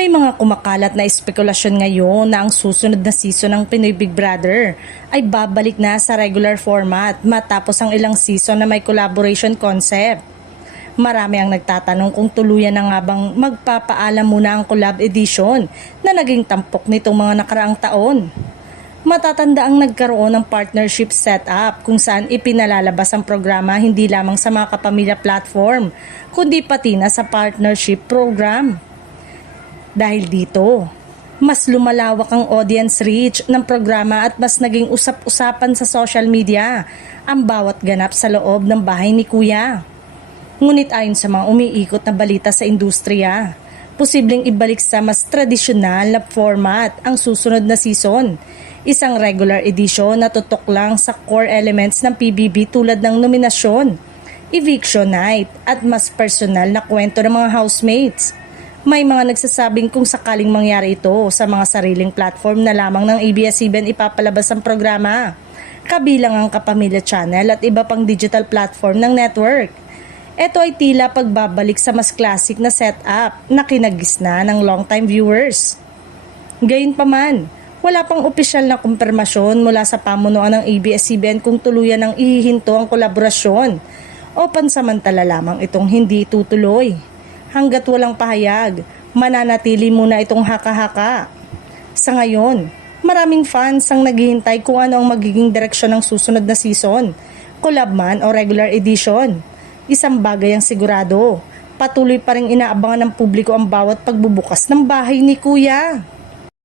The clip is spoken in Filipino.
May mga kumakalat na espekulasyon ngayon na ang susunod na season ng Pinoy Big Brother ay babalik na sa regular format matapos ang ilang season na may collaboration concept. Marami ang nagtatanong kung tuluyan na nga bang magpapaalam muna ang collab edition na naging tampok nitong mga nakaraang taon. Matatanda ang nagkaroon ng partnership setup kung saan ipinalalabas ang programa hindi lamang sa mga kapamilya platform kundi pati na sa partnership program. Dahil dito, mas lumalawak ang audience reach ng programa at mas naging usap-usapan sa social media ang bawat ganap sa loob ng bahay ni Kuya. Ngunit ayon sa mga umiikot na balita sa industriya, posibleng ibalik sa mas tradisyonal na format ang susunod na season. Isang regular edition na tutok lang sa core elements ng PBB tulad ng nominasyon, eviction night at mas personal na kwento ng mga housemates. May mga nagsasabing kung sakaling mangyari ito sa mga sariling platform na lamang ng ABS-CBN ipapalabas ang programa, kabilang ang Kapamilya Channel at iba pang digital platform ng network. Ito ay tila pagbabalik sa mas classic na setup na kinagisna ng long-time viewers. Gayunpaman, wala pang opisyal na kumpirmasyon mula sa pamunuan ng ABS-CBN kung tuluyan ng ihihinto ang kolaborasyon o pansamantala lamang itong hindi tutuloy. Hanggat walang pahayag, mananatili muna itong haka-haka. Sa ngayon, maraming fans ang naghihintay kung ano ang magiging direksyon ng susunod na season, collab man o regular edition. Isang bagay ang sigurado, patuloy pa ring inaabangan ng publiko ang bawat pagbubukas ng bahay ni Kuya.